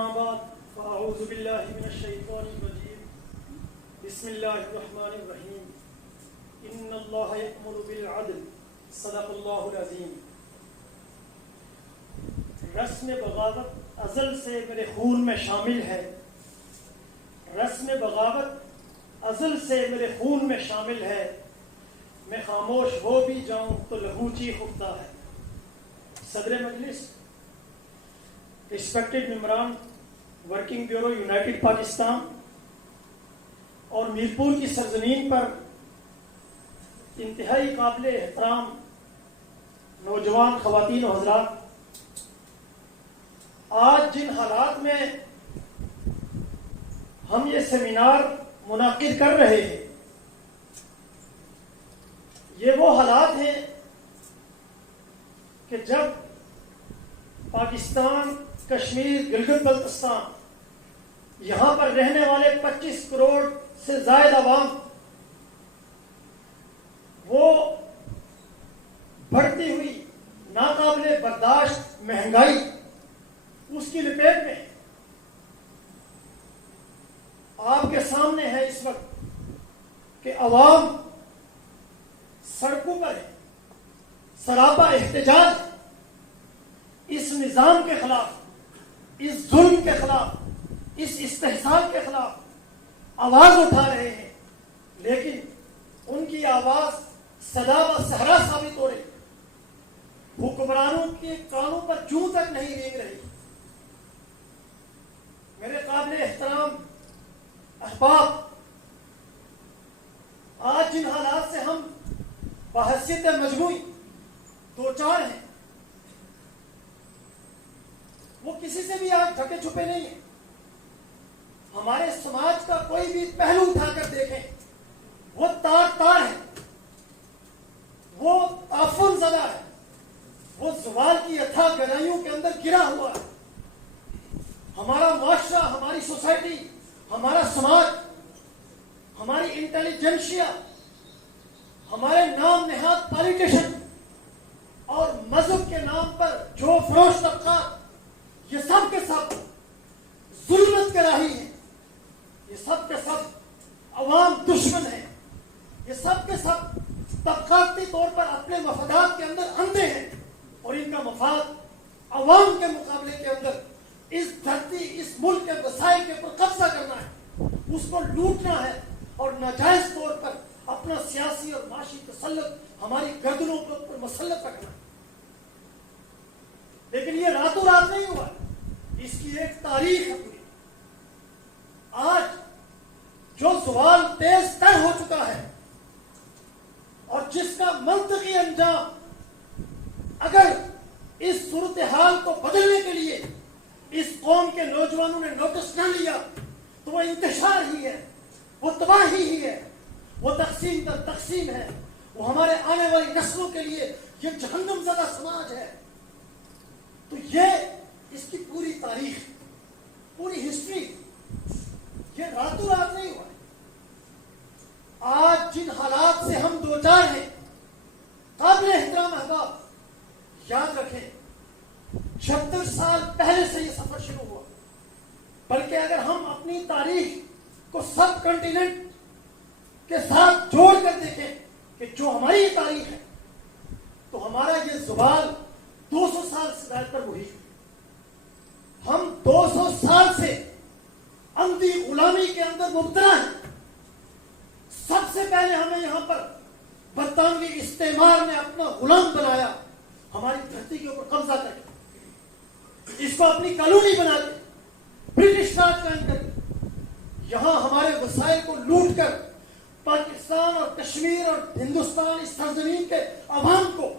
اما بعد فاعوذ باللہ من الشیطان الرجیم بسم اللہ الرحمن الرحیم ان اللہ یأمر بالعدل صدق اللہ العظیم. رسم بغاوت ازل سے میرے خون میں شامل ہے. رسم بغاوت ازل سے میرے خون میں شامل ہے. میں خاموش ہو بھی جاؤں تو لہو چیخ اٹھتا ہے. صدر مجلس، ریسپیکٹڈ ممبران ورکنگ بیورو یونائٹڈ پاکستان اور میرپور کی سرزمین پر انتہائی قابل احترام نوجوان خواتین و حضرات، آج جن حالات میں ہم یہ سیمینار منعقد کر رہے ہیں، یہ وہ حالات ہیں کہ جب پاکستان، کشمیر، گلگت بلتستان، یہاں پر رہنے والے 25 کروڑ سے زائد عوام وہ بڑھتی ہوئی ناقابل برداشت مہنگائی اس کی لپیٹ میں آپ کے سامنے ہے اس وقت کہ عوام سڑکوں پر ہے، سراپا احتجاج اس نظام کے خلاف، اس ظلم کے خلاف، اس استحصال کے خلاف آواز اٹھا رہے ہیں. لیکن ان کی آواز صدا و صحرا ثابت ہو رہی، حکمرانوں کے کانوں پر جوں تک نہیں رینگ رہی. میرے قابل احترام احباب، آج جن حالات سے ہم بحیثیت مجموعی دو چار ہیں، وہ کسی سے بھی آج ڈھکے چھپے نہیں ہیں. ہمارے سماج کا کوئی بھی پہلو اٹھا کر دیکھیں، وہ تار ہے، وہ تعفن زدہ ہے، وہ زوال کی اتھا گہرائیوں کے اندر گرا ہوا ہے. ہمارا معاشرہ، ہماری سوسائٹی، ہمارا سماج، ہماری انٹیلیجنشیا، ہمارے نام نہاد پالیٹیشن اور مذہب کے نام پر جو فروش طبقات، یہ سب کے سب ظلمت کے راہی ہیں. یہ سب کے سب عوام دشمن ہیں. یہ سب کے سب طبقاتی طور پر اپنے مفادات کے اندر اندھے ہیں، اور ان کا مفاد عوام کے مقابلے کے اندر اس دھرتی، اس ملک کے وسائل کے اوپر قبضہ کرنا ہے، اس کو لوٹنا ہے اور ناجائز طور پر اپنا سیاسی اور معاشی تسلط ہماری گردنوں کے اوپر مسلط رکھنا ہے. لیکن یہ راتوں رات نہیں ہوا، اس کی ایک تاریخ ہے پوری. آج جو زوال تیز تر ہو چکا ہے اور جس کا منطقی انجام اگر اس صورتحال کو بدلنے کے لیے اس قوم کے نوجوانوں نے نوٹس نہ لیا تو وہ انتشار ہی ہے، وہ تباہی ہی ہے، وہ تقسیم در تقسیم ہے، وہ ہمارے آنے والی نسلوں کے لیے یہ جہنم زدہ سماج ہے. تو یہ اس کی پوری تاریخ، پوری ہسٹری، یہ راتوں رات نہیں ہوا. آج جن حالات سے ہم دو چار ہیں، قابل احترام احباب، یاد رکھیں 76 سال پہلے سے یہ سفر شروع ہوا. بلکہ اگر ہم اپنی تاریخ کو سب کنٹیننٹ کے ساتھ جوڑ کر دیکھیں کہ جو ہماری تاریخ ہے، تو ہمارا یہ زوال 200 سال سے زائد پر وہی. ہم 200 سال سے اندھی غلامی کے اندر مبتلا ہیں. سب سے پہلے ہمیں یہاں پر برطانوی استعمار نے اپنا غلام بنایا، ہماری دھرتی کے اوپر قبضہ کر کے، اس کو اپنی کالونی بنا کے، برٹش راج قائم کر کے، یہاں ہمارے وسائل کو لوٹ کر پاکستان اور کشمیر اور ہندوستان، اس سرزمین کے عوام کو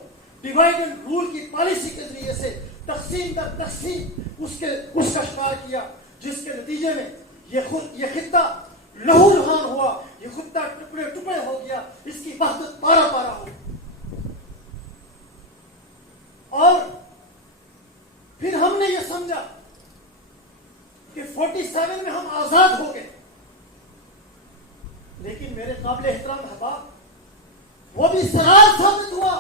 ڈیوائڈ اینڈ رول کی پالیسی کے ذریعے سے تقسیم در تقسیم اس کا شکار کیا، جس کے نتیجے میں یہ خطہ لہو لہان ہوا، یہ خطہ ٹکڑے ٹکڑے ہو گیا، اس کی وحدت پارا پارا ہو. اور پھر ہم نے یہ سمجھا کہ 47 میں ہم آزاد ہو گئے. لیکن میرے قابل احترام احباب، وہ بھی سراب ثابت ہوا.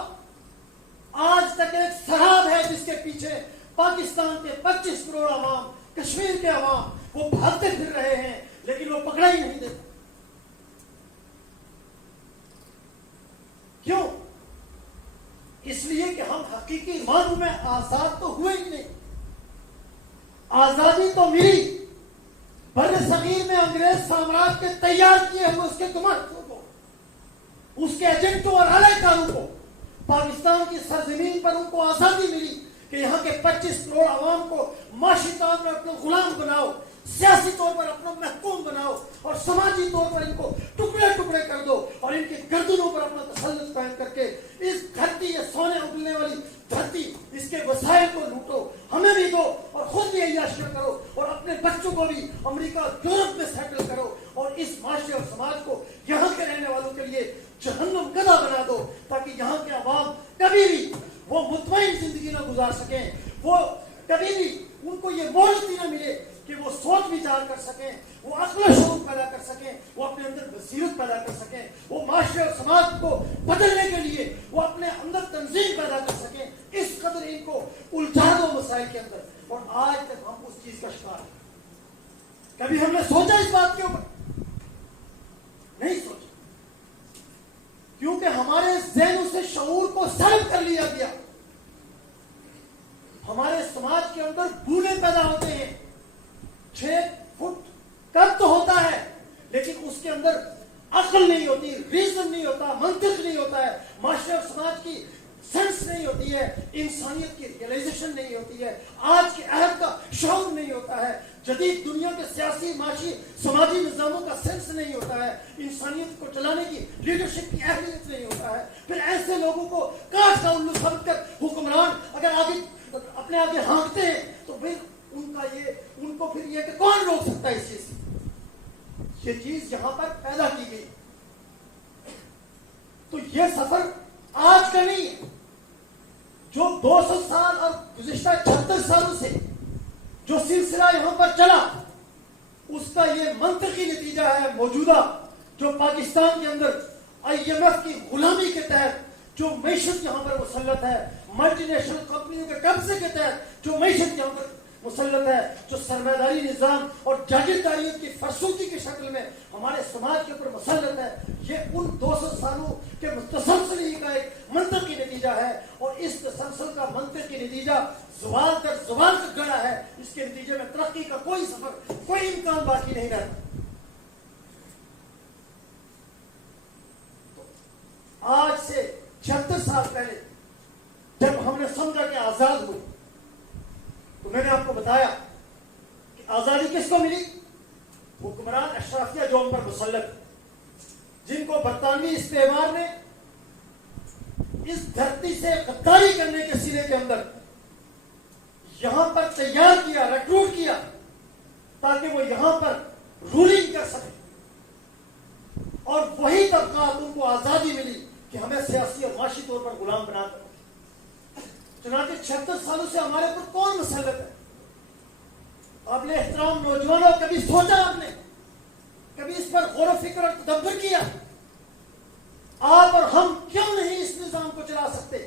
آج تک ایک سراب ہے جس کے پیچھے پاکستان کے 25 کروڑ عوام کشمیر کے عوام وہ بھاگتے پھر رہے ہیں لیکن وہ پکڑا ہی نہیں دیتا. کیوں؟ اس لیے کہ ہم حقیقی معنوں میں آزاد تو ہوئے ہی نہیں. آزادی تو ملی بر صغیر میں انگریز سامراج کے تیار کیے ہوئے اس کے گمرکوں کو، اس کے ایجنٹوں اور اعلی کاروں کو. پاکستان کی سرزمین پر ان کو آزادی ملی کہ یہاں کے 25 کروڑ عوام کو معاشی طور پر اپنا غلام بناؤ، سیاسی طور پر اپنا محکوم بناؤ اور سماجی طور پر ان کو ٹکڑے ٹکڑے کر دو اور ان کی گردنوں پر اپنا تسلط قائم کر کے اس دھرتی، یہ سونے اگلنے والی دھرتی، اس کے وسائل کو لوٹو، ہمیں بھی دو اور خود بھی عیاشیاں کرو اور اپنے بچوں کو بھی امریکہ یورپ میں سیٹل کرو اور اس معاشرے اور سماج کو یہاں کے رہنے والوں کے لیے جہنم گدا بنا دو تاکہ یہاں کے عوام کبھی بھی وہ مطمئن زندگی نہ گزار سکیں، وہ کبھی بھی ان کو یہ مہلت نہ ملے کہ وہ سوچ وچار کر سکیں، وہ عقل و شعور پیدا کر سکیں، وہ اپنے اندر بصیرت پیدا کر سکیں، وہ معاشرے اور سماج کو بدلنے کے لیے وہ اپنے اندر تنظیم پیدا کر سکیں. اس قدر ان کو الجھا دو مسائل کے اندر. اور آج تک ہم اس چیز کا شکار ہیں. کبھی ہم نے سوچا اس بات کے اوپر؟ نہیں سوچا، کیونکہ ہمارے ذہنوں سے شعور کو سلب کر لیا گیا. ہمارے سماج کے اندر بھولے پیدا ہوتے ہیں. 6 فٹ قد تو ہوتا ہے لیکن اس کے اندر عقل نہیں ہوتی، ریزن نہیں ہوتا، منطق نہیں ہوتا ہے، معاشرے اور سماج کی سینس نہیں ہوتی ہے، انسانیت کی ریئلائزیشن نہیں ہوتی ہے، آج کے عہد کا شعور نہیں ہوتا ہے، جدید دنیا کے سیاسی، معاشی، سماجی نظاموں کا سینس نہیں ہوتا ہے، انسانیت کو چلانے کی لیڈرشپ کی اہلیت نہیں ہوتا ہے. پھر ایسے لوگوں کو کاٹ کا الو سمجھ کر حکمران اگر آگے اپنے آگے ہانکتے ہیں تو پھر ان کو پھر یہ کہ کون روک سکتا ہے اس چیز سے؟ یہ چیز یہاں پر پیدا کی گئی. تو یہ سفر آج کا نہیں ہے. جو 200 سال اور گزشتہ 76 سالوں سے جو سلسلہ یہاں پر چلا اس کا یہ منطقی نتیجہ ہے موجودہ جو پاکستان کے اندر IMF کی غلامی کے تحت جو معیشت یہاں پر مسلط ہے، ملٹی نیشنل کمپنیوں کے قبضے کے تحت جو معیشت یہاں پر مسلط ہے، جو سرمایہ نظام اور جاگیرداریت کی فرسودگی کی شکل میں ہمارے سماج کے اوپر مسلط ہے، یہ ان 200 سالوں کے تسلسل ہی کا ایک منطقی نتیجہ ہے. اور اس تسلسل کا منطقی نتیجہ زوال در زوال تک گڑا ہے. اس کے نتیجے میں ترقی کا کوئی سفر، کوئی امکان باقی نہیں رہتا. آج سے 76 سال پہلے جب ہم نے سمجھا کہ آزاد ہوئی تو میں نے آپ کو بتایا کہ آزادی کس کو ملی؟ حکمران اشرافیہ جو ہم پر مسلط، جن کو برطانوی استعمار نے اس دھرتی سے غداری کرنے کے سلے کے اندر یہاں پر تیار کیا، ریکروٹ کیا تاکہ وہ یہاں پر رولنگ کر سکے. اور وہی طبقات ان کو آزادی ملی کہ ہمیں سیاسی اور معاشی طور پر غلام بنا کر. چنانچہ 76 سالوں سے ہمارے اوپر کون مسلط ہے؟ قابل احترام نوجوانوں، کبھی سوچا آپ نے؟ کبھی اس پر غور و فکر اور تدبر کیا؟ آپ اور ہم کیوں نہیں اس نظام کو چلا سکتے؟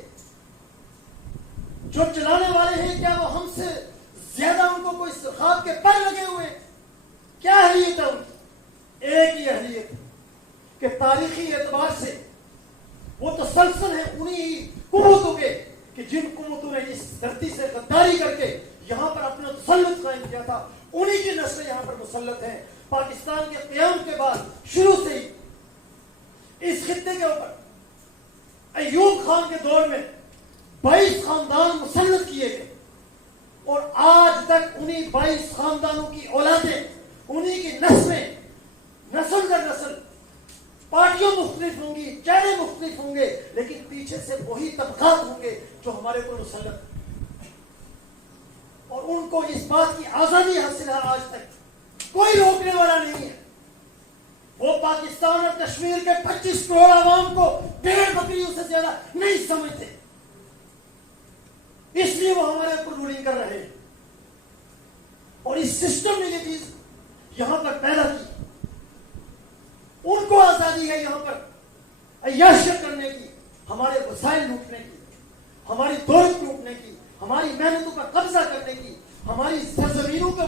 جو چلانے والے ہیں کیا وہ ہم سے زیادہ ان کو کوئی خواب کے پر لگے ہوئے؟ کیا اہلیت ہے ان کی؟ ایک ہی اہلیت کہ تاریخی اعتبار سے وہ تسلسل ہے انہی قوتوں کے کہ جن قوتوں نے اس دھرتی سے غداری کر کے یہاں پر اپنا تسلط قائم کیا تھا، انہی کی نسلیں یہاں پر مسلط ہیں. پاکستان کے قیام کے بعد شروع سے ہی اس خطے کے اوپر ایوب خان کے دور میں 22 خاندان مسلط کیے گئے اور آج تک انہی 22 خاندانوں کی اولادیں، انہی کی نسلیں، نسل در نسل، پارٹیوں مختلف ہوں گی، چہرے مختلف ہوں گے، لیکن پیچھے سے وہی طبقات ہوں گے جو ہمارے کو مسلط ہیں. اور ان کو اس بات کی آزادی حاصل ہے. آج تک کوئی روکنے والا نہیں ہے. وہ پاکستان اور کشمیر کے 25 کروڑ عوام کو بھیڑ بکریوں سے زیادہ نہیں سمجھتے، اس لیے وہ ہمارے اوپر رولنگ کر رہے ہیں. اور اس سسٹم نے یہ چیز یہاں پر پیدا کی. ان کو آزادی ہے یہاں پر عیاشیت کرنے کی، ہمارے وسائل لوٹنے کی، ہماری دولت لوٹنے کی، ہماری محنتوں پر قبضہ کرنے کی، ہماری سرزمینوں کو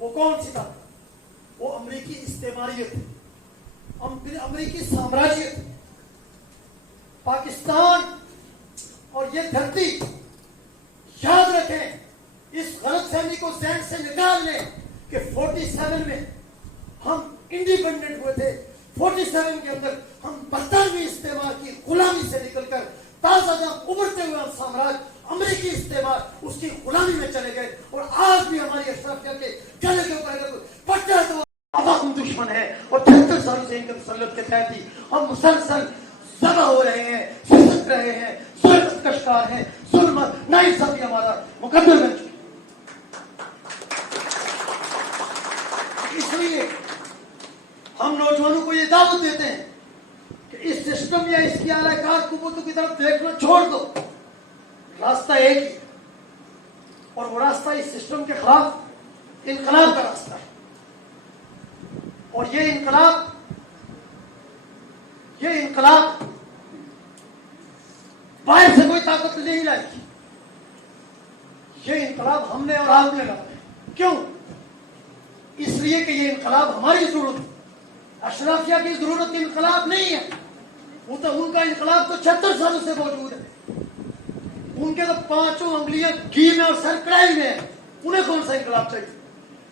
وہ کون سی تھا؟ وہ امریکی استعماریت، امریکی سامراجیت۔ پاکستان اور یہ دھرتی، یاد رکھیں، اس غلط فہمی کو ذہن سے نکال لیں کہ 47 میں ہم انڈیپینڈنٹ ہوئے تھے، 47 کے اندر ہم برطانوی استعمار کی غلامی سے نکل کر تازہ دم ابھرتے ہوئے ہم سامراج امریکی استعمار اس کی غلامی میں چلے گئے، اور آج بھی ہماری اشرافیہ کے گلے کے اوپر اگر کوئی پٹا تو عوام دشمن ہے، اور 73 سالوں سے ان کے تسلط کے تحت ہی ہم مسلسل ذبح ہو رہے ہیں، سسک رہے ہیں، ظلم کا شکار ہیں، ظلم ناانصافی ہمارا مقدر بن چکی۔ اس لیے ہم نوجوانوں کو یہ دعوت دیتے ہیں کہ اس سسٹم یا اس کی اعلی کار قوتوں کی طرف دیکھنا چھوڑ دو، راستہ ایک ہی، اور وہ راستہ اس سسٹم کے خلاف انقلاب کا راستہ ہے، اور یہ انقلاب باہر سے کوئی طاقت نہیں لائے گی، یہ انقلاب ہم نے اور آپ نے لڑا۔ کیوں؟ اس لیے کہ یہ انقلاب ہماری ضرورت ہے، اشرافیہ کی ضرورت انقلاب نہیں ہے، وہ تو ان کا انقلاب تو 76 سالوں سے موجود ہے، ان کے تو 5 انگلیاں گھی میں اور سر کڑائی میں ہے، انہیں کون سا انقلاب چاہیے؟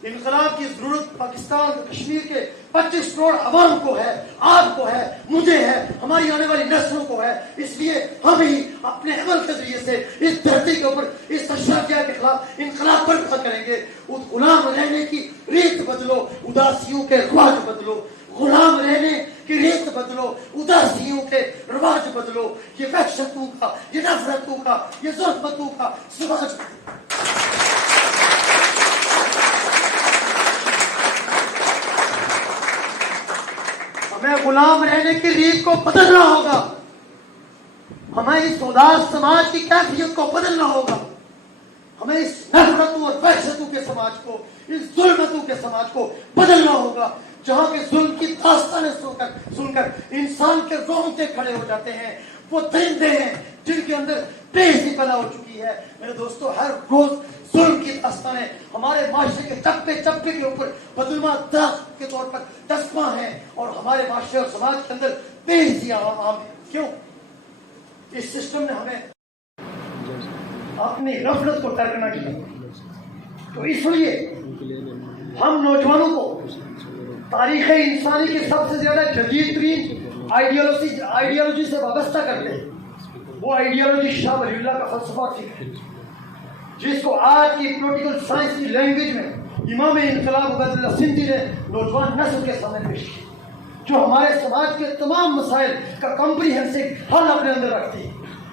انقلاب کی ضرورت پاکستان کشمیر کے 25 کروڑ عوام کو ہے، آپ کو ہے، مجھے ہے، ہماری آنے والی نسلوں کو ہے۔ اس لیے ہم ہی اپنے عمل کے ذریعے سے اس دھرتی کے اوپر اس اشرافیہ کے خلاف انقلاب برپا کریں گے۔ اس غلام رہنے کی ریت بدلو، اداسیوں کے رواج بدلو، غلام رہنے کی ریت بدلو، اداسیوں کے رواج بدلو، یہ وحشتوں کا، یہ نفرتوں کا، یہ ظلمتوں کا سماج بدلو۔ ہمیں غلام رہنے کی ریت کو بدلنا ہوگا، ہمیں اس اداس سماج کی کیفیت کو بدلنا ہوگا، ہمیں اس نفرتوں اور وحشتوں کے سماج کو، اس ظلمتوں کے سماج کو بدلنا ہوگا، جہاں کے ظلم کی داستانیں سن کر انسان کے رونگٹے کھڑے ہو جاتے ہیں۔ وہ درندے ہیں جن کے اندر بے حسی پیدا ہو چکی ہے۔ میرے دوستو، ہر روز ظلم کی داستانیں ہمارے معاشرے کے چپے چپے کے اوپر بدلما داغ کے طور پر دستماں ہیں، اور ہمارے معاشرے اور سماج کے اندر بے حسی عام ہے۔ کیوں؟ اس سسٹم نے ہمیں اپنی غفلت کو ترک نہ کیا۔ تو اس لیے ہم نوجوانوں کو تاریخ انسانی کی سب سے زیادہ جدید ترین آئیڈیالوجی سے وابستہ کرتے ہیں۔ وہ آئیڈیالوجی شاہ ولی اللہ کا فلسفہ اور فکر ہے، جس کو آج کی پولیٹیکل سائنس کی لینگویج میں امام انقلاب عبید اللہ سندھی نے نوجوان نسل کے سامنے پیش کی، جو ہمارے سماج کے تمام مسائل کا کمپریہنسو حل اپنے اندر رکھتی ہے،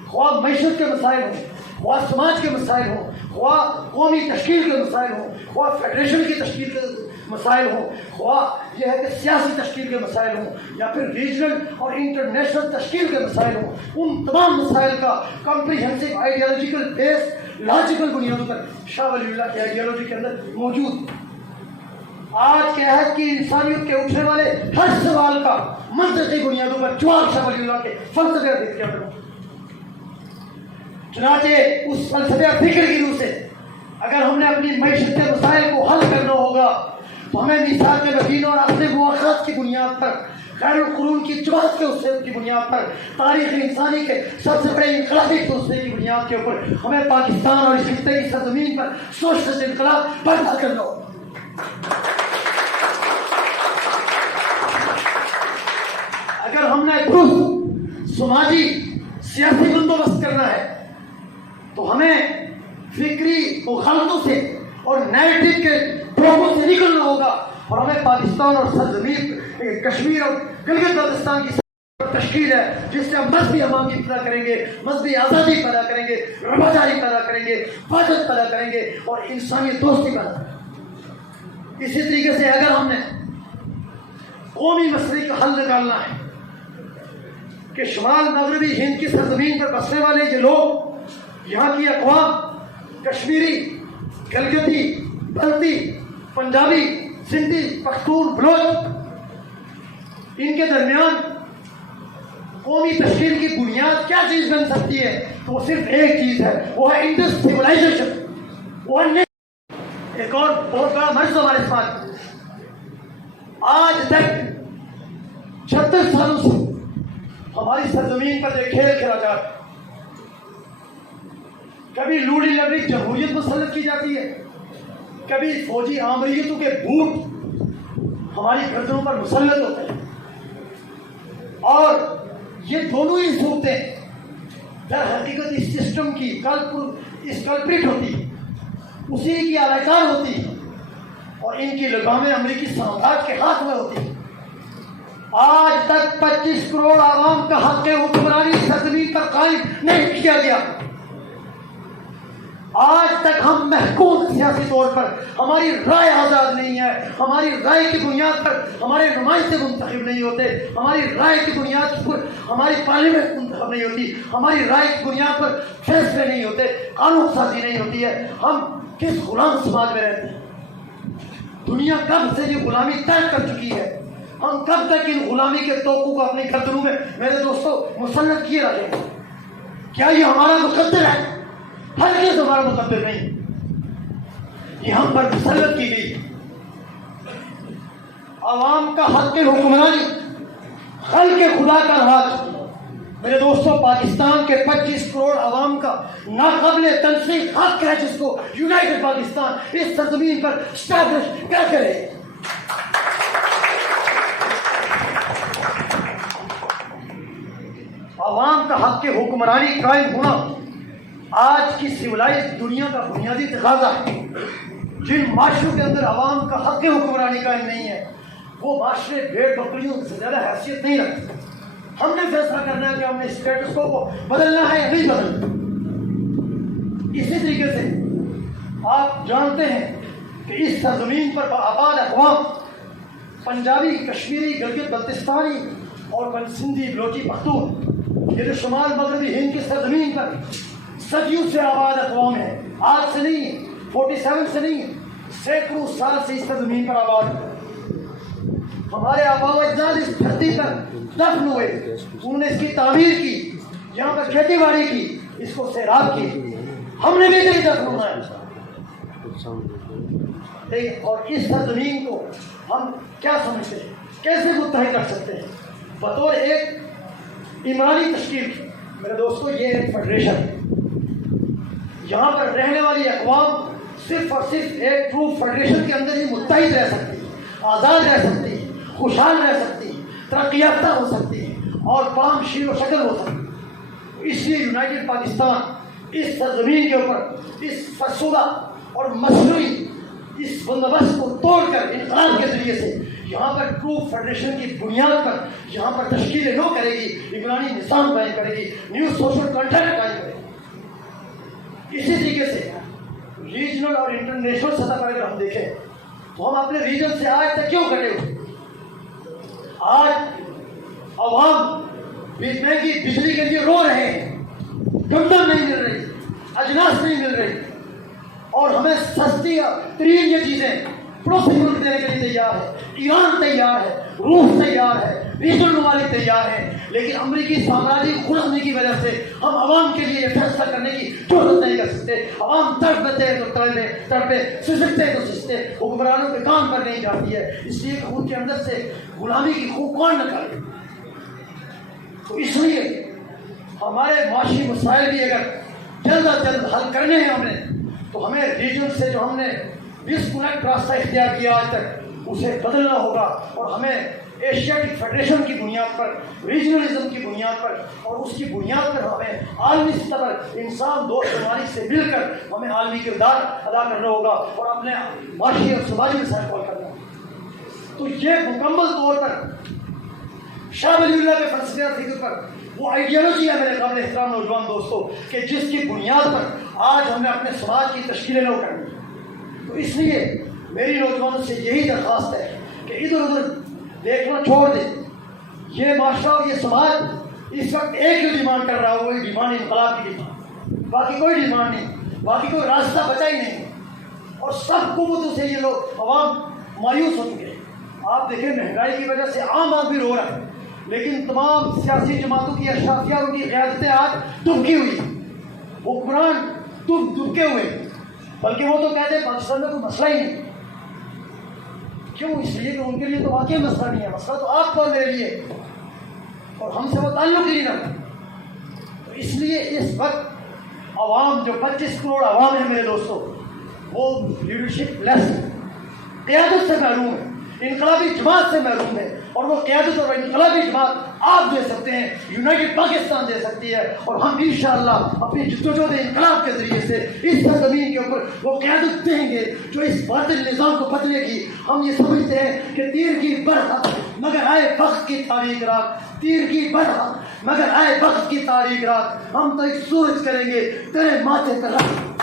خواہ معیشت کے مسائل ہوں، خواہ سماج کے مسائل ہوں، خواہ قومی تشکیل کے مسائل ہوں، خواہ فیڈریشن کی تشکیل کے مسائل ہوں، خواہ یہ ہے کہ سیاسی تشکیل کے مسائل ہوں، یا پھر ریجنل اور انٹرنیشنل تشکیل کے مسائل ہوں، ان تمام مسائل کا کمپریہنسو آئیڈیالوجیکل بیس لاجیکل بنیادوں پر شاہ ولی اللہ کی آئیڈیالوجی کے اندر موجود ہے۔ آج کے عہد کی انسانیت کے اٹھنے والے ہر سوال کا منطقی بنیادوں پر جواب شاہ ولی اللہ کے فلسفے فکر کے اندر۔ چنانچہ اس فلسفے فکر کی روح سے اگر ہم نے اپنی معیشت کے مسائل کو حل کرنا ہوگا تو ہمیں میثاق مدینہ اور اصل مواخذات کی بنیاد پر، خیر القرون کی جماعت کے اصول کی بنیاد پر، تاریخ انسانی کے سب سے بڑے انقلابی فلسفے کی بنیاد کے اوپر ہمیں پاکستان اور اس خطے کی سرزمین پر سوشلسٹ انقلاب برپا کرنا ہوگا۔ اگر ہم نے درست سماجی سیاسی بندوبست کرنا ہے تو ہمیں فکری مخالفتوں سے اور نیریٹو کے ڈراپوں سے نکلنا ہوگا، اور ہمیں پاکستان اور سرزمین کشمیر اور گلگت بلتستان کی تشکیل ہے جس سے ہم مذہبی امامی پیدا کریں گے، مذہبی آزادی پیدا کریں گے، رواداری پیدا کریں گے، وحدت پیدا کریں گے، اور انسانی دوستی پیدا کریں گے۔ اسی طریقے سے اگر ہم نے قومی مسئلے کا حل نکالنا ہے کہ شمال مغربی ہند کی سرزمین پر بسنے والے یہ لوگ، یہاں کی اقوام، کشمیری، گلگتی، بلتی، پنجابی، سندھی، پختون، بلوچ، ان کے درمیان قومی تشکیل کی بنیاد کیا چیز بن سکتی ہے؟ تو وہ صرف ایک چیز ہے، وہ ہے انڈس سیولائزیشن، وہ ہے ایک اور بہت بڑا مرض ہمارے ساتھ، آج تک 36 سالوں سے ہماری سرزمین پر ایک کھیل کھیلا جا رہا ہے. کبھی لوڑی لگڑی جمہوریت مسلط کی جاتی ہے، کبھی فوجی آمریتوں کے بوٹ ہماری گردنوں پر مسلط ہوتے ہیں، اور یہ دونوں ہی صورتیں در حقیقت اس سسٹم کی کلپریٹ ہوتی، اسی کی اداکار ہوتی، اور ان کی لگامیں امریکی سامراج کے ہاتھ میں ہوتی. آج تک 25 کروڑ عوام کا حق حکمرانی سرزمین پر قائم نہیں کیا گیا. آج تک ہم محکوم سیاسی طور پر، ہماری رائے آزاد نہیں ہے، ہماری رائے کی بنیاد پر ہمارے نمائندے منتخب نہیں ہوتے، ہماری رائے کی بنیاد پر ہماری پارلیمنٹ منتخب نہیں ہوتی، ہماری رائے کی بنیاد پر فیصلے نہیں ہوتے، قانون سازی نہیں ہوتی ہے. ہم کس غلام سماج میں رہتے ہیں؟ دنیا کب سے یہ غلامی طے کر چکی ہے؟ ہم کب تک ان غلامی کے توقوں کو اپنی گردنوں میں میرے دوستوں مسلط کیے رکھیں گے؟ کیا یہ ہمارا مقدر ہے؟ ہرگز ہمارا مقدر نہیں، یہ ہم پر مسلط کی گئی. عوام کا حق حکمرانی، خلق خدا کا راج. میرے دوستوں، پاکستان کے 25 کروڑ عوام کا ناقابل تنسیق حق ہے جس کو یونائٹڈ پاکستان اس سرزمین پر اسٹیبلش کر کے رہے. عوام کا حق حکمرانی قائم ہونا آج کی سویلائز دنیا کا بنیادی تقاضا ہے. جن معاشروں کے اندر عوام کا حق حکمرانی قائم نہیں ہے، وہ معاشرے بھیڑ بکریوں سے زیادہ حیثیت نہیں رکھتے. ہم نے فیصلہ کرنا ہے کہ ہم نے اسٹیٹس کو بدلنا ہے یا نہیں بدلنا. اسی طریقے سے آپ جانتے ہیں کہ اس سرزمین پر آباد اقوام، پنجابی، کشمیری، گلگت بلتستانی اور سندھی، بلوچی، پختون، یہ جو شمال مغربی ہند کی سرزمین پر صدیوں سے آباد اقوام ہے. آج سے نہیں، 47 سے نہیں، سینکڑوں سال سے اس سرزمین پر آباد ہے. ہمارے آباء و اجداد اس دھرتی پر دفن ہوئے، انہوں نے اس کی تعمیر کی، یہاں پر کھیتی باڑی کی، اس کو سیراب کی. ہم نے بھی کہیں دفن ہونا ہے. اور اس سرزمین کو ہم کیا سمجھتے ہیں، کیسے متحد رکھ سکتے ہیں؟ بطور ایک عمرانی تشکیل. میرے دوستو، یہ ایک فیڈریشن ہے. یہاں پر رہنے والی اقوام صرف اور صرف ایک ٹرو فیڈریشن کے اندر ہی متحد رہ سکتی ہے، آزاد رہ سکتی ہے، خوشحال رہ سکتی ہے، ترقی یافتہ ہو سکتی ہے، اور پام شیر و شکل ہو سکتی ہے. اس لیے یونائٹڈ پاکستان اس سرزمین کے اوپر اس فرسودہ اور مصنوعی اس بندوبست کو توڑ کر انقلاب کے ذریعے سے یہاں پر ٹرو فیڈریشن کی بنیاد پر یہاں پر تشکیل نو کرے گی، عمرانی نظام قائم کرے گی، نیو سوشل کانٹریکٹ قائم کرے گی. اسی طریقے سے ریجنل اور انٹرنیشنل سطح پر اگر ہم دیکھیں تو ہم اپنے ریجن سے آج تک کیوں کٹے ہوئے؟ آج عوام مہنگی بجلی کے لیے رو رہے ہیں، گندم نہیں مل رہی، اجناس نہیں مل رہی، اور ہمیں سستی ترین یہ چیزیں پڑوسی ملک دینے کے لیے تیار ہے. ایران تیار ہے، روس تیار ہے، ریجنل ممالک تیار ہیں، لیکن امریکی سامراجی غلامی کی وجہ سے ہم عوام کے لیے یہ فیصلہ کرنے کی ضرورت نہیں کر سکتے. عوام تڑپتے ہیں تو تڑپے، سسکتے ہیں تو سستے، حکمرانوں کے کام پر نہیں جاتی ہے. اس لیے کہ ان کے اندر سے غلامی کی خوب کون نکالے. تو اس لیے ہمارے معاشی مسائل بھی اگر جلد از جلد حل کرنے ہیں ہمیں، تو ہمیں ریجن سے جو ہم نے ڈسکنیکٹ راستہ اختیار کیا آج تک، اسے بدلنا ہوگا. اور ہمیں ایشیاٹک فیڈریشن کی بنیاد پر، ریجنلزم کی بنیاد پر، اور اس کی بنیاد پر ہمیں عالمی سطح پر انسان دوست ممالک سے مل کر ہمیں عالمی کردار ادا کرنا ہوگا اور اپنے معاشی اور سماجی مسائل کو حل کرنا ہوگا. تو یہ مکمل طور پر شاہ ولی اللہ کے فلسفے اور فکر پر وہ آئیڈیالوجی ہے میرے قابل احترام نوجوان دوستوں، کہ جس کی بنیاد پر آج ہمیں اپنے سماج کی تشکیلیں نو کرنی. تو اس لیے میری نوجوانوں سے یہی درخواست ہے کہ ادھر ادھر دیکھنا چھوڑ دیں. یہ معاشرہ اور یہ سماج اس وقت ایک ہی ڈیمانڈ کر رہا ہو، وہی ڈیمانڈ انقلاب کی ڈیمانڈ، باقی کوئی ڈیمانڈ نہیں، باقی کوئی راستہ بچا ہی نہیں. اور سب قوتوں سے یہ لوگ عوام مایوس ہو چکے ہیں. آپ دیکھیں مہنگائی کی وجہ سے عام آدمی رو رہا ہے، لیکن تمام سیاسی جماعتوں کی اشرافیہ اور ان کی قیادتیں آج دبکی ہوئی، حکمران دبکے ہوئے. بلکہ وہ تو کہتے ہیں پاکستان میں کوئی مسئلہ ہی نہیں. کیوں؟ اس لیے کہ ان کے لیے تو واقعی مسئلہ نہیں ہے. مسئلہ تو آپ کو میرے لیے اور ہم سے وہ تعلق ہی نہیں رکھتا. تو اس لیے اس وقت عوام جو 25 کروڑ عوام ہے میرے دوستوں، وہ لیڈرشپ لیس، قیادت سے محروم ہے، انقلابی جماعت سے محروم ہے. اور وہ قیادت اور انقلابی جماعت آپ دے سکتے ہیں، یونائٹڈ پاکستان دے سکتی ہے. اور ہم انشاءاللہ اپنی جدوجہد انقلاب کے ذریعے سے اس سرزمین کے اوپر وہ قیادت دیں گے جو اس باطل نظام کو بدلے گی. ہم یہ سمجھتے ہیں کہ تیر کی برخط مگر آئے وقت کی تاریک رات، تیر کی برخط مگر آئے وقت کی تاریک رات. ہم تو ایک سورج کریں گے تیرے ماتھے پر رکھ.